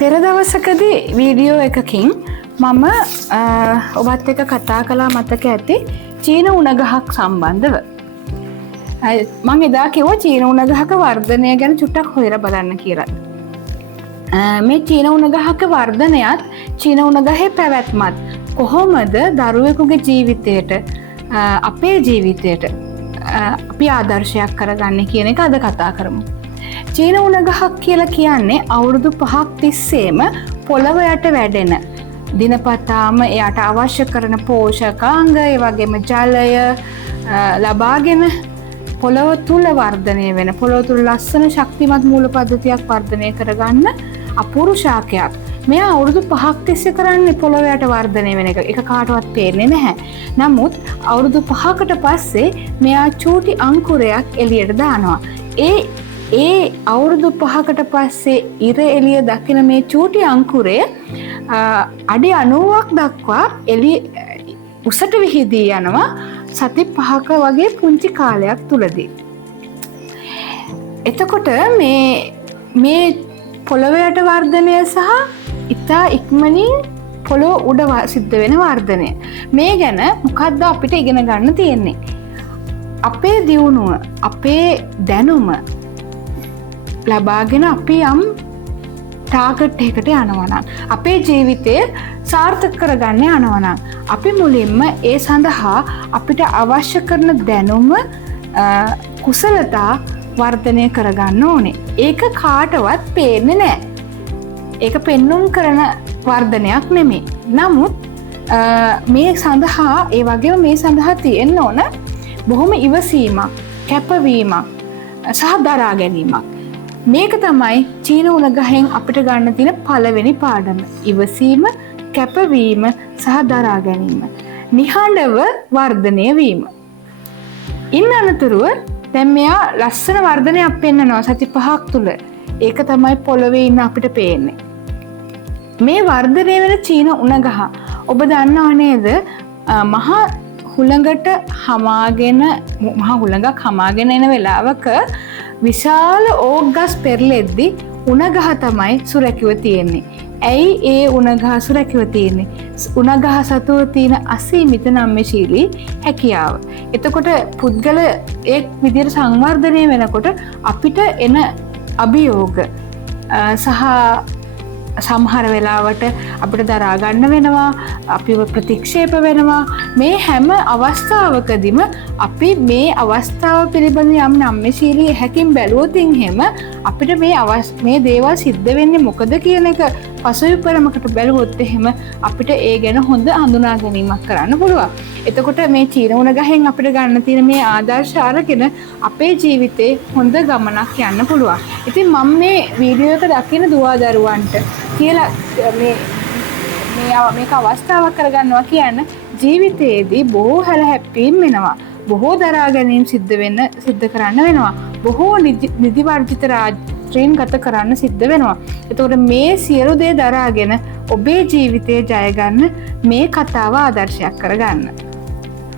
පෙර දවසකදී වීඩියෝ එකකින් මම ඔබත් එක්ක කතා කළා මතක ඇති චීන උණ ගහක් සම්බන්ධව. මම එදා කිව්වා චීන උණ ගහක වර්ධනය ගැන චුට්ටක් හොයලා බලන්න කියලා. මේ චීන උණ ගහක වර්ධනයත් චීන උණ ගහේ පැවැත්මත් කොහොමද දරුවෙකුගේ ජීවිතයට අපේ ජීවිතයට අපි ආදර්ශයක් කරගන්නේ කියන එක අද කතා කරමු. චීන උණ ගහක් කියලා කියන්නේ අවුරුදු 5ක් තිස්සේම පොළව යට වැඩෙන දිනපතාම එයාට අවශ්‍ය කරන පෝෂකාංග ඒ වගේම ජලය ලබාගෙන පොළව තුල වර්ධනය වෙන පොළව තුල ලස්සන ශක්තිමත් මූල පද්ධතියක් වර්ධනය කරගන්න අපූර්ව ශාකයක්. මෙයා අවුරුදු 5ක් තිස්සේ කරන්නේ පොළව යට වර්ධනය වෙන එක. ඒක කාටවත් පේන්නේ නැහැ. නමුත් අවුරුදු 5කට පස්සේ මෙයා චූටි අංකුරයක් එළියට දානවා. ඒ අවුරුදු 5කට පස්සේ ඉර එළිය දකින මේ චූටි අංකුරය අඩි 90ක් දක්වා උසට විහිදී යනවා සති 5ක වගේ පුංචි කාලයක් තුලදී. එතකොට මේ පොළොවට වර්ධනය සහ ඉතා ඉක්මනින් පොළොව උඩ සිද්ධ වෙන වර්ධනය. මේ ගැන මොකද්ද අපිට ඉගෙන ගන්න තියෙන්නේ? අපේ දියුණුව, අපේ දැනුම ලබාගෙන අපි යම් ටාගට් එකකට යනවා නම් අපේ ජීවිතය සාර්ථක කරගන්න යනවා නම් අපි මුලින්ම ඒ සඳහා අපිට අවශ්‍ය කරන දැනුම කුසලතා වර්ධනය කරගන්න ඕනේ. ඒක කාටවත් පේන්නේ නැහැ. ඒක පෙන්눔 කරන වර්ධනයක් නෙමෙයි. නමුත් මේ සඳහා ඒ වගේම මේ සඳහා තියෙන්න ඕන බොහොම ඉවසීමක්, කැපවීමක් සහ දරා ගැනීමක්. මේක තමයි චීන උණ ගහෙන් අපිට ගන්න තියෙන පළවෙනි පාඩම. ඉවසීම, කැපවීම සහ දරා ගැනීම. නිහඬව වර්ධනය වීම. ඉන්න අනතුරුව දැන් මෙයා ලස්සන වර්ධනයක් පෙන්නනවා සති 5ක් තුල. ඒක තමයි පොළවේ ඉන්න අපිට පේන්නේ. මේ වර්ධනය වෙන චීන උණ ගහ ඔබ දන්නව නේද? මහා හුළඟක් හමාගෙන එන වෙලාවක විශාල ඕග්ගස් පෙරලෙද්දි උණ ගහ තමයි සුරැකිව තියෙන්නේ. ඇයි ඒ උණ ගහ සුරැකිව තියෙන්නේ? උණ ගහ සතුව තියෙන අසීමිත නම්‍යශීලී හැකියාව. එතකොට පුද්ගල එක් විදිහට සංවර්ධනය වෙනකොට අපිට එන අභියෝග සහ සමහර වෙලාවට අපිට දරා ගන්න වෙනවා, අපිව ප්‍රතික්ෂේප වෙනවා. මේ හැම අවස්ථාවකදීම අපි මේ අවස්ථාව පිළිබඳ යම් නම්‍යශීලී හැකින් බැලුවොත් එහෙම අපිට මේ දේවල් සිද්ධ වෙන්නේ මොකද කියන එක පසුවිපරමකට බැලුවොත් එහෙම අපිට ඒ ගැන හොඳ හඳුනා ගැනීමක් කරන්න පුළුවන්. එතකොට මේ චීන උණ ගහෙන් අපිට ගන්න තියෙන මේ ආදර්ශ අරගෙන අපේ ජීවිතේ හොඳ ගමනක් යන්න පුළුවන්. ඉතින් මම මේ වීඩියෝ එක දකින දුවදරුවන්ට කියලා මේක අවස්ථාවක් කරගන්නවා කියන්න ජීවිතයේදී බොහෝ හැලහැප්පීම් වෙනවා. බොහෝ දරා ගැනීම් සිද්ධ කරන්න වෙනවා. බොහෝ නිදි වර්ජිත රාත්‍රීන් ගත කරන්න සිද්ධ වෙනවා. එතකොට මේ සියලු දේ දරාගෙන ඔබේ ජීවිතය ජය ගන්න මේ කතාව ආදර්ශයක් කරගන්න.